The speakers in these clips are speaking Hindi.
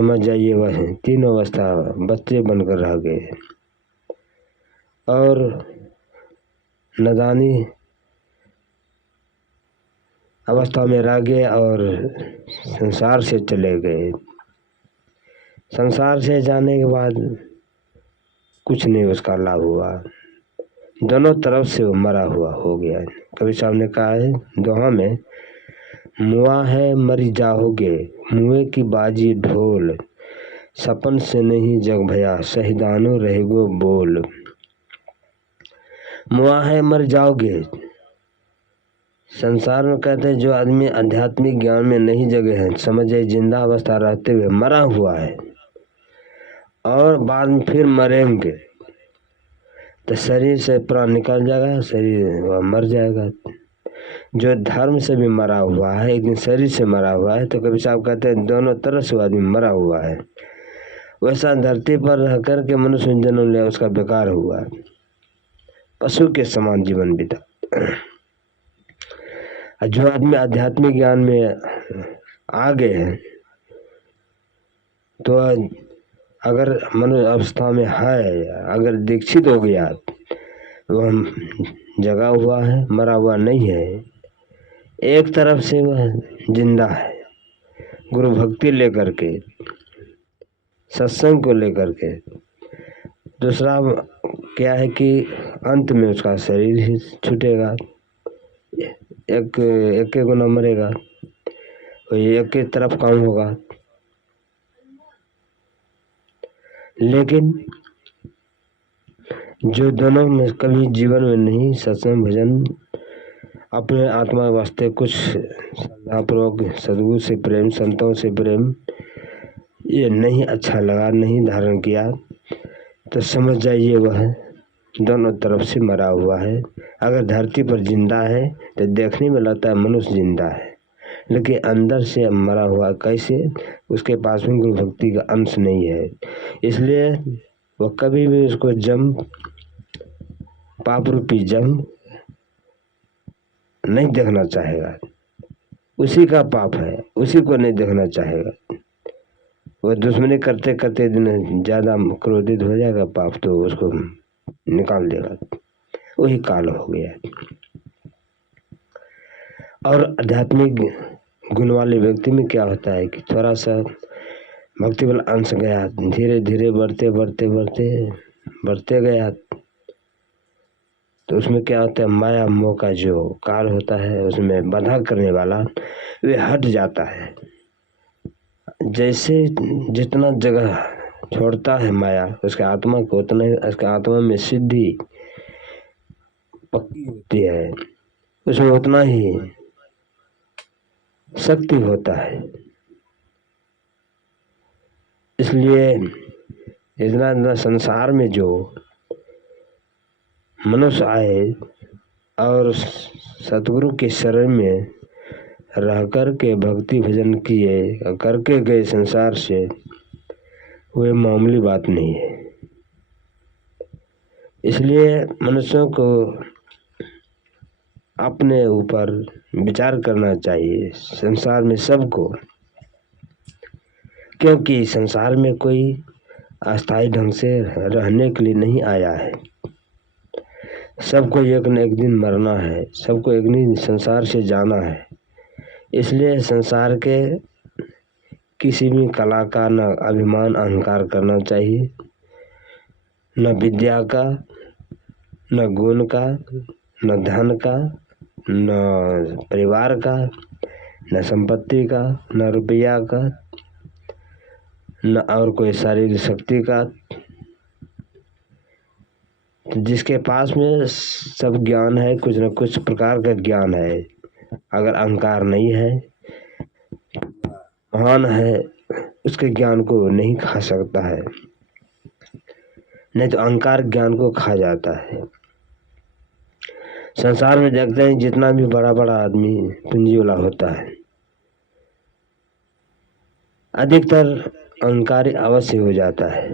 समझ जाइए वह तीन अवस्था बच्चे बनकर रह गए और नादानी अवस्था में रह गए और संसार से चले गए। संसार से जाने के बाद कुछ नहीं उसका लाभ हुआ, दोनों तरफ से वो मरा हुआ हो गया। कबीर साहब ने कहा है दोहा में, मुआ है मरी जाओगे मुए की बाजी ढोल, सपन से नहीं जग भया शहीदानो रहेगो बोल। मुआ है मर जाओगे, संसार में कहते हैं जो आदमी आध्यात्मिक ज्ञान में नहीं जगे हैं, समझे जिंदा अवस्था रहते हुए मरा हुआ है और बाद में फिर मरेंगे तो शरीर से प्राण निकल जाएगा, शरीर वह मर जाएगा। जो धर्म से भी मरा हुआ है, एक दिन शरीर से मरा हुआ है, तो कबीर साहब कहते हैं दोनों तरफ से आदमी मरा हुआ है। वैसा धरती पर रह कर के मनुष्य जन्म लिया उसका बेकार हुआ, पशु के समान जीवन बीता। जो आदमी आध्यात्मिक ज्ञान में आ गए हैं तो अगर मनुष्य अवस्था में है, अगर दीक्षित हो गया तो हम जगा हुआ है, मरा हुआ नहीं है। एक तरफ से वह जिंदा है, गुरु भक्ति लेकर के, सत्संग को लेकर के। दूसरा क्या है कि अंत में उसका शरीर ही छूटेगा, एक गुना मरेगा, वही एक ही तरफ काम होगा। लेकिन जो दोनों में कभी जीवन में नहीं सत्संग भजन अपने आत्मा वास्ते कुछ श्रद्धापूर्वक सदगुरु से प्रेम, संतों से प्रेम ये नहीं अच्छा लगा, नहीं धारण किया, तो समझ जाइए वह दोनों तरफ से मरा हुआ है। अगर धरती पर जिंदा है तो देखने में लगता है मनुष्य जिंदा है, लेकिन अंदर से मरा हुआ कैसे, उसके पास में गुरु भक्ति का अंश नहीं है। इसलिए वह कभी भी उसको जम, पाप रूपी जम नहीं देखना चाहेगा। उसी का पाप है, उसी को नहीं देखना चाहेगा। वह दुश्मनी करते करते दिन ज्यादा क्रोधित हो जाएगा, पाप तो उसको निकाल देगा, वही काल हो गया। और आध्यात्मिक गुण वाले व्यक्ति में क्या होता है कि थोड़ा सा भक्ति वाला अंश गया, धीरे धीरे बढ़ते बढ़ते बढ़ते बढ़ते गया, तो उसमें क्या होता है, माया मोह का जो काल होता है उसमें बाधा करने वाला वे हट जाता है। जैसे जितना जगह छोड़ता है माया उसके आत्मा को, उतना ही उसके आत्मा में सिद्धि पक्की होती है, उसमें उतना ही शक्ति होता है। इसलिए इतना संसार में जो मनुष्य आए और सतगुरु के शरण में रह कर के भक्ति भजन किए करके गए संसार से, वे मामूली बात नहीं है। इसलिए मनुष्यों को अपने ऊपर विचार करना चाहिए, संसार में सबको, क्योंकि संसार में कोई अस्थायी ढंग से रहने के लिए नहीं आया है। सबको एक न एक दिन मरना है, सबको एक दिन संसार से जाना है। इसलिए संसार के किसी भी कला का न अभिमान अहंकार करना चाहिए, न विद्या का, न गुण का, न धन का, न परिवार का, न संपत्ति का, न रुपया का, न और कोई शारीरिक शक्ति का। जिसके पास में सब ज्ञान है, कुछ न कुछ प्रकार का ज्ञान है, अगर अहंकार नहीं है, महान है, उसके ज्ञान को नहीं खा सकता है, नहीं तो अहंकार ज्ञान को खा जाता है। संसार में देखते हैं जितना भी बड़ा बड़ा आदमी पूंजी वाला होता है, अधिकतर अहंकारी अवश्य हो जाता है।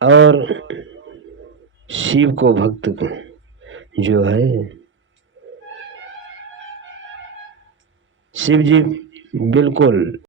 और शिव को भक्त जो है शिव जी बिल्कुल